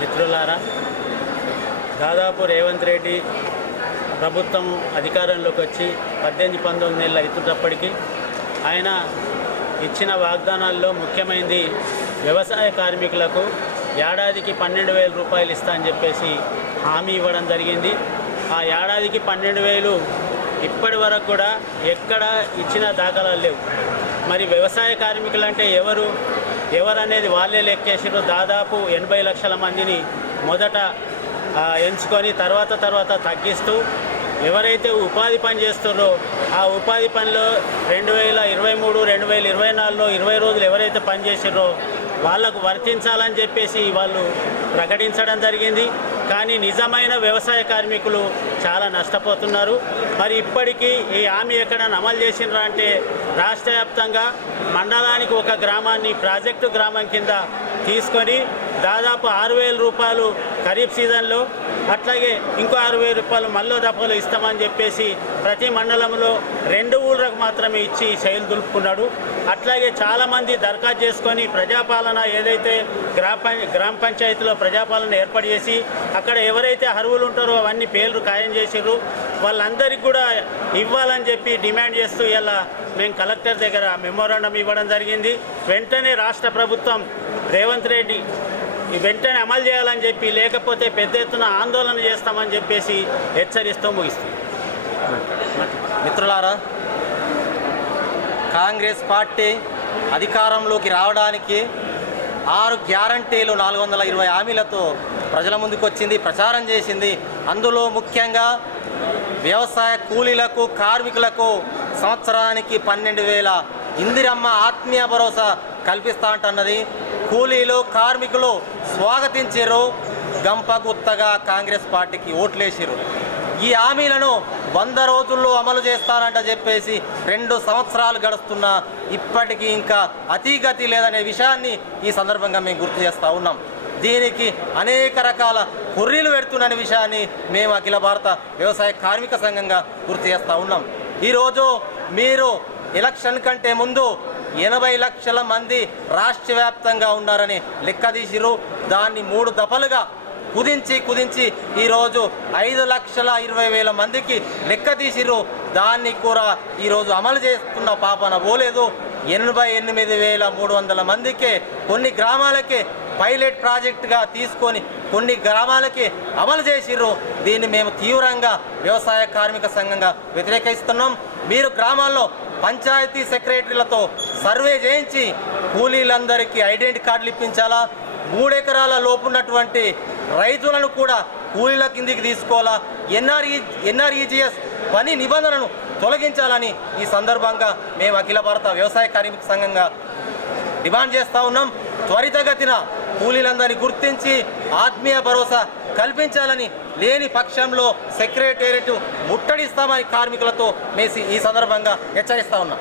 మిత్రులారా దాదాపు రేవంత్ రెడ్డి ప్రభుత్వం అధికారంలోకి వచ్చి పద్దెనిమిది పంతొమ్మిది నెలలు అవుతున్నప్పటికీ ఆయన ఇచ్చిన వాగ్దానాల్లో ముఖ్యమైనది వ్యవసాయ కార్మికులకు ఏడాదికి పన్నెండు వేల రూపాయలు ఇస్తా అని చెప్పేసి హామీ ఇవ్వడం జరిగింది. ఆ ఏడాదికి పన్నెండు వేలు ఇప్పటి వరకు కూడా ఎక్కడ ఇచ్చిన దాఖలాలు లేవు. మరి వ్యవసాయ కార్మికులు అంటే ఎవరు? ఎవరనేది వాళ్ళే లెక్కేసారు దాదాపు ఎనభై లక్షల మందిని మొదట ఎంచుకొని తర్వాత తర్వాత తగ్గిస్తూ ఎవరైతే ఉపాధి పని చేస్తారో ఆ ఉపాధి పనిలో రెండు వేల ఇరవై మూడు రెండు వేల ఇరవై నాలుగులో ఇరవై రోజులు ఎవరైతే పనిచేసారో వాళ్ళకు వర్తించాలని చెప్పేసి వాళ్ళు ప్రకటించడం జరిగింది. కానీ నిజమైన వ్యవసాయ కార్మికులు చాలా నష్టపోతున్నారు. మరి ఇప్పటికీ ఈ హామీ ఎక్కడైనా అమలు చేసినారా అంటే రాష్ట్ర వ్యాప్తంగా మండలానికి ఒక గ్రామాన్ని ప్రాజెక్టు గ్రామం కింద తీసుకొని దాదాపు ఆరు వేల రూపాయలు ఖరీఫ్ సీజన్లో అట్లాగే ఇంకో ఆరు వేల రూపాయలు మల్లో దఫలో ఇస్తామని చెప్పేసి ప్రతి మండలంలో రెండు ఊళ్ళకు మాత్రమే ఇచ్చి శైలు దులుపుకున్నాడు. అట్లాగే చాలామంది దరఖాస్తు చేసుకొని ప్రజాపాలన ఏదైతే గ్రామ గ్రామ పంచాయతీలో ప్రజాపాలన ఏర్పాటు చేసి అక్కడ ఎవరైతే అర్హులు ఉంటారో అవన్నీ పేర్లు ఖాయం చేసిర్రు. వాళ్ళందరికీ కూడా ఇవ్వాలని చెప్పి డిమాండ్ చేస్తూ ఇలా మేము కలెక్టర్ దగ్గర మెమోరాండం ఇవ్వడం జరిగింది. వెంటనే రాష్ట్ర ప్రభుత్వం రేవంత్ రెడ్డి వెంటనే అమలు చేయాలని చెప్పి లేకపోతే పెద్ద ఎత్తున ఆందోళన చేస్తామని చెప్పేసి హెచ్చరిస్తూ ముగిస్తుంది. మిత్రులారా కాంగ్రెస్ పార్టీ అధికారంలోకి రావడానికి ఆరు గ్యారంటీలు నాలుగు వందల ఇరవై హామీలతో ప్రజల ముందుకు వచ్చింది ప్రచారం చేసింది. అందులో ముఖ్యంగా వ్యవసాయ కూలీలకు కార్మికులకు సంవత్సరానికి పన్నెండు వేల ఇందిరమ్మ ఆత్మీయ భరోసా కల్పిస్తా అంటున్నది. కూలీలు కార్మికులు స్వాగతించారు గంప గుత్తగా కాంగ్రెస్ పార్టీకి ఓట్లేసిరు ఈ హామీలను వంద రోజుల్లో అమలు చేస్తానంట చెప్పేసి రెండు సంవత్సరాలు గడుస్తున్నా ఇప్పటికీ ఇంకా అతీగతి లేదనే విషయాన్ని ఈ సందర్భంగా మేము గుర్తు చేస్తూ ఉన్నాం. దీనికి అనేక రకాల కుర్రీలు పెడుతున్న విషయాన్ని మేము అఖిల భారత వ్యవసాయ కార్మిక సంఘంగా గుర్తు చేస్తూ ఉన్నాం. ఈరోజు మీరు ఎలక్షన్ కంటే ముందు ఎనభై లక్షల మంది రాష్ట్ర వ్యాప్తంగా ఉన్నారని లెక్కదీసిరు దాన్ని మూడు దఫలుగా కుదించి కుదించి ఈరోజు ఐదు లక్షల ఇరవై వేల మందికి లెక్క తీసిరు దాన్ని కూడా ఈరోజు అమలు చేస్తున్న పాపన పోలేదు. ఎనభై ఎనిమిది వేల మూడు వందల మందికే కొన్ని గ్రామాలకే పైలట్ ప్రాజెక్టుగా తీసుకొని కొన్ని గ్రామాలకి అమలు చేసిర్రు. దీన్ని మేము తీవ్రంగా వ్యవసాయ కార్మిక సంఘంగా వ్యతిరేకిస్తున్నాం. మీరు గ్రామాల్లో పంచాయతీ సెక్రటరీలతో సర్వే చేయించి కూలీలందరికీ ఐడెంటిటీ కార్డులు ఇప్పించాలా? మూడెకరాల లోపు ఉన్నటువంటి రైతులను కూడా కూలీల కిందికి తీసుకోవాలా? ఎన్ఆర్ఈ ఎన్ఆర్ఈజిఎస్ పని నిబంధనను తొలగించాలని ఈ సందర్భంగా మేము అఖిల భారత వ్యవసాయ కార్మిక సంఘంగా డిమాండ్ చేస్తూ ఉన్నాం. త్వరితగతిన కూలీలందరినీ గుర్తించి ఆత్మీయ భరోసా కల్పించాలని లేని పక్షంలో సెక్రటేరియట్ ముట్టడిస్తామని కార్మికులతో మేసి ఈ సందర్భంగా హెచ్చరిస్తా ఉన్నాం.